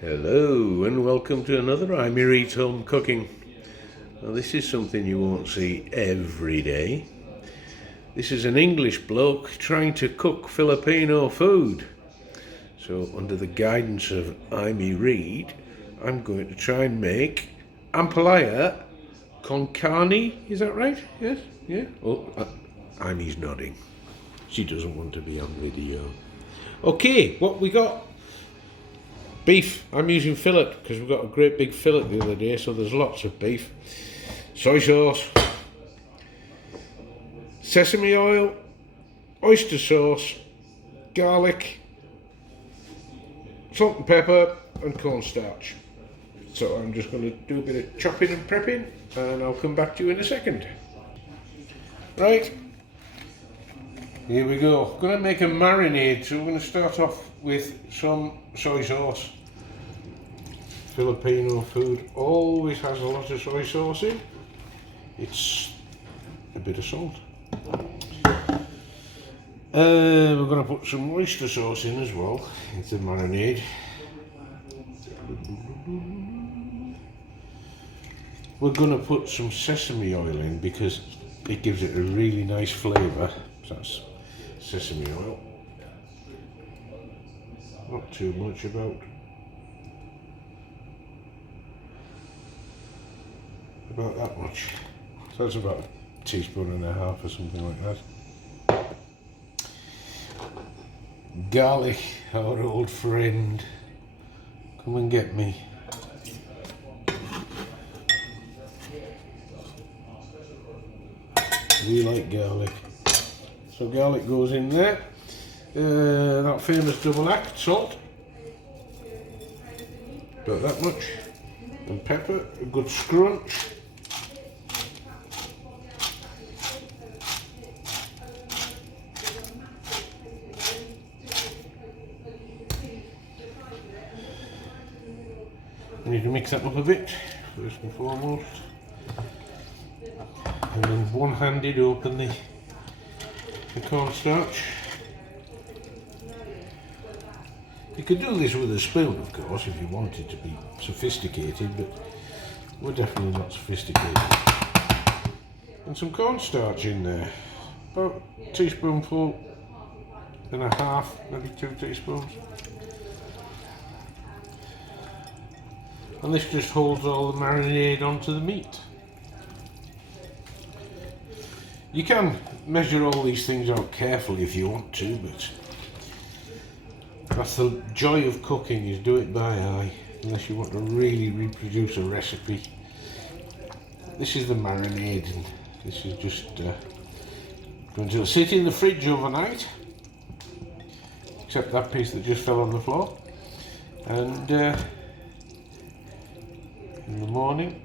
Hello and welcome to another I'm Your Eat Home Cooking. Now this is something you won't see every day. This is an English bloke trying to cook Filipino food. So under the guidance of Amy Reed, I'm going to try and make Ampalaya Con Carne. Is that right? Yes? Yeah? Oh, Amy's nodding. She doesn't want to be on video. Okay, what we got? Beef. I'm using fillet because we've got a great big fillet the other day, so there's lots of beef. Soy sauce, sesame oil, oyster sauce, garlic, salt and pepper, and cornstarch. So I'm just going to do a bit of chopping and prepping, and I'll come back to you in a second. Right, here we go. I'm going to make a marinade, so we're going to start off with some soy sauce. Filipino food always has a lot of soy sauce in. It's a bit of salt. We're going to put some oyster sauce in as well. It's a marinade. We're going to put some sesame oil in because it gives it a really nice flavour. So that's sesame oil. Not too much, about that much. So that's about a teaspoon and a half or something like that. Garlic, our old friend. Come and get me. We like garlic. So garlic goes in there. That famous double act, salt. About that much. And pepper, a good scrunch. I need to mix that up a bit, first and foremost. And then one-handed open the cornstarch. You could do this with a spoon, of course, if you wanted to be sophisticated, but we're definitely not sophisticated. And some cornstarch in there, about a teaspoonful and a half, maybe 2 teaspoons. And this just holds all the marinade onto the meat. You can measure all these things out carefully if you want to, but that's the joy of cooking, is do it by eye, unless you want to really reproduce a recipe. This is the marinade, and this is just going to sit in the fridge overnight, except that piece that just fell on the floor, and in the morning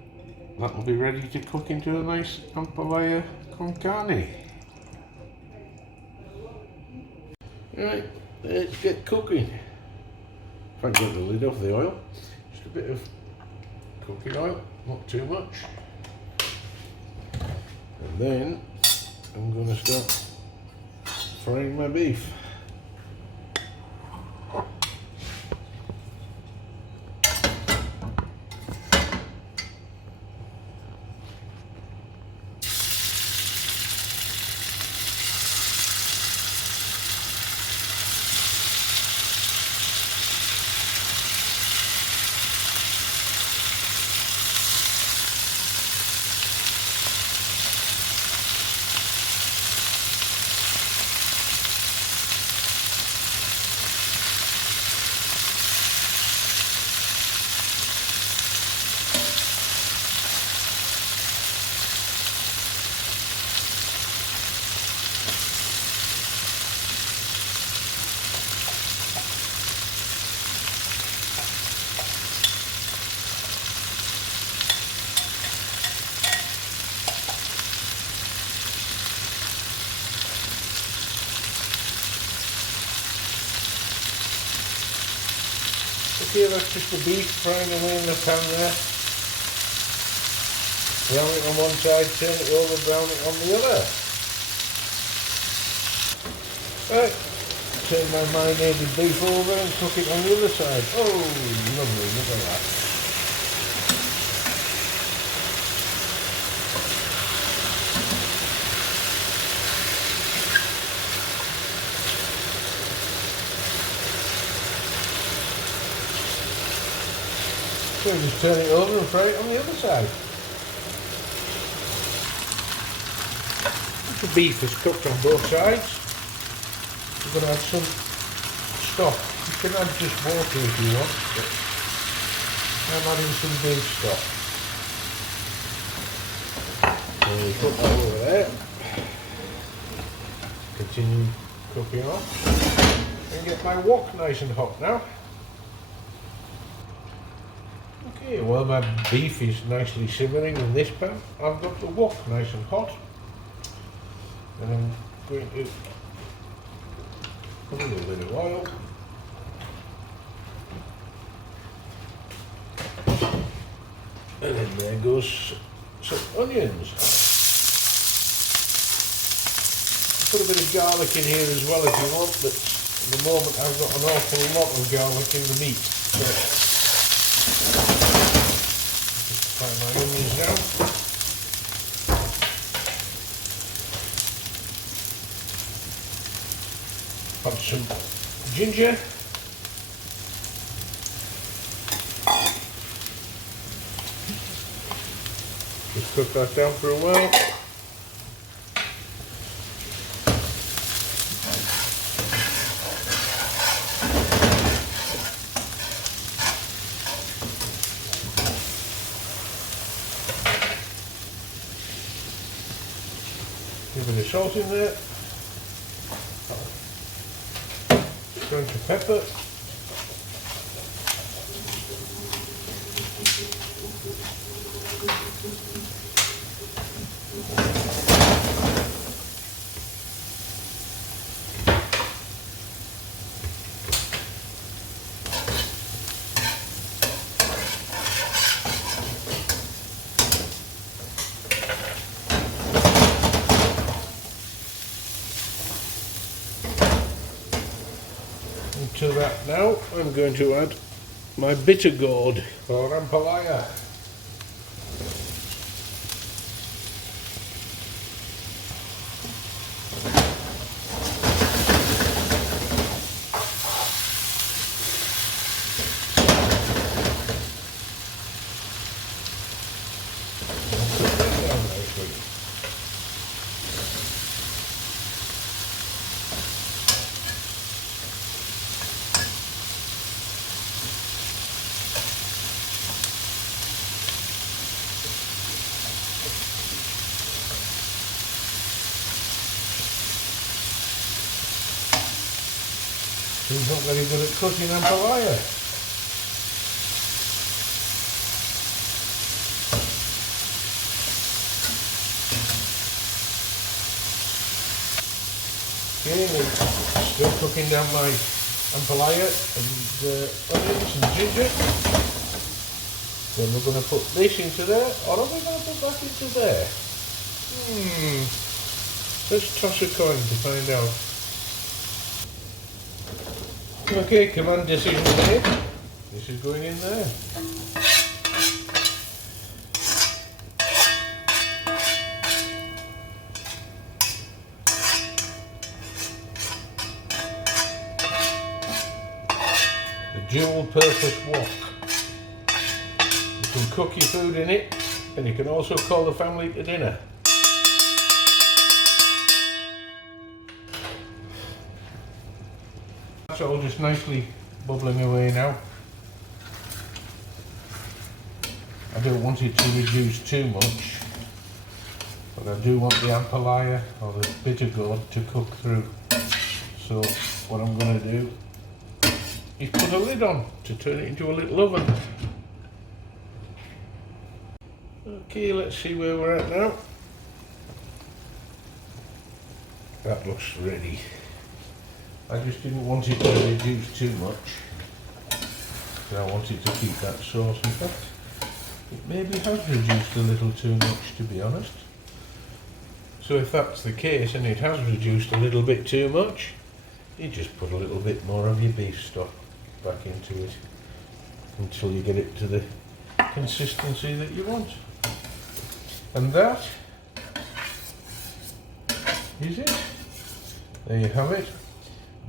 that will be ready to cook into a nice Ampalaya Con Carne. Right, let's get cooking. If I get the lid off the oil, just a bit of cooking oil, not too much. And then I'm going to start frying my beef. Okay, that's just the beef frying away in the pan there. Brown it on one side, turn it over, brown it on the other. Right, turn my marinated beef over and cook it on the other side. Oh, lovely, look at that. So just turn it over and fry it on the other side. The beef is cooked on both sides. We're going to add some stock. You can add just water if you want, but I'm adding some beef stock. So we put that over there. Continue cooking on. And get my wok nice and hot now. Okay, while my beef is nicely simmering in this pan, I've got the wok nice and hot. And I'm going to put a little bit of oil. And then there goes some onions. Put a bit of garlic in here as well if you want, but at the moment I've got an awful lot of garlic in the meat. So just fry my onions now. Add some ginger. Just cook that down for a while. A bit of salt in there. Bunch of pepper. To that now, I'm going to add my bitter gourd or Ampalaya. Put that down nicely. He's not very good at cooking Ampalaya. Okay, still cooking down my Ampalaya and onions and ginger. Then we're going to put this into there, or are we going to put that into there? Let's toss a coin to find out. Okay, command decision made. This is going in there. The dual purpose wok. You can cook your food in it, and you can also call the family to dinner. That's all just nicely bubbling away now. I don't want it to reduce too much, but I do want the Ampalaya or the bitter gourd to cook through. So what I'm going to do is put a lid on to turn it into a little oven. Okay, let's see where we're at now. That looks ready. I just didn't want it to reduce too much. I wanted to keep that sauce. In fact, it maybe has reduced a little too much, to be honest. So if that's the case and it has reduced a little bit too much, you just put a little bit more of your beef stock back into it until you get it to the consistency that you want. And that is it. There you have it.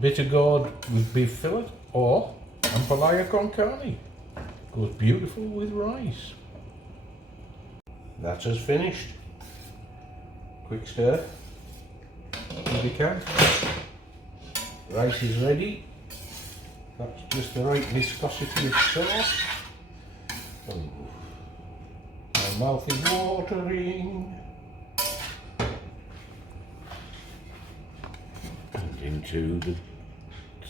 Bitter gourd with beef fillet or Ampalaya Con Carne. Goes beautiful with rice. That's us finished. Quick stir if you can. Rice is ready. That's just the right viscosity of sauce. Oh, my mouth is watering. And into the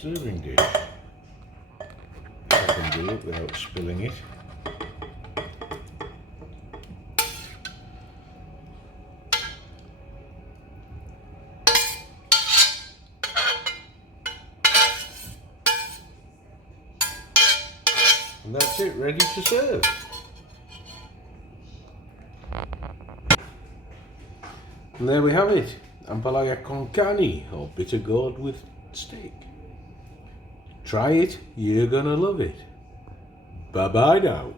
serving dish. I can do it without spilling it. And that's it, ready to serve. And there we have it, Ampalaya Con Carne, or bitter gourd with steak. Try it, you're gonna love it. Bye bye now.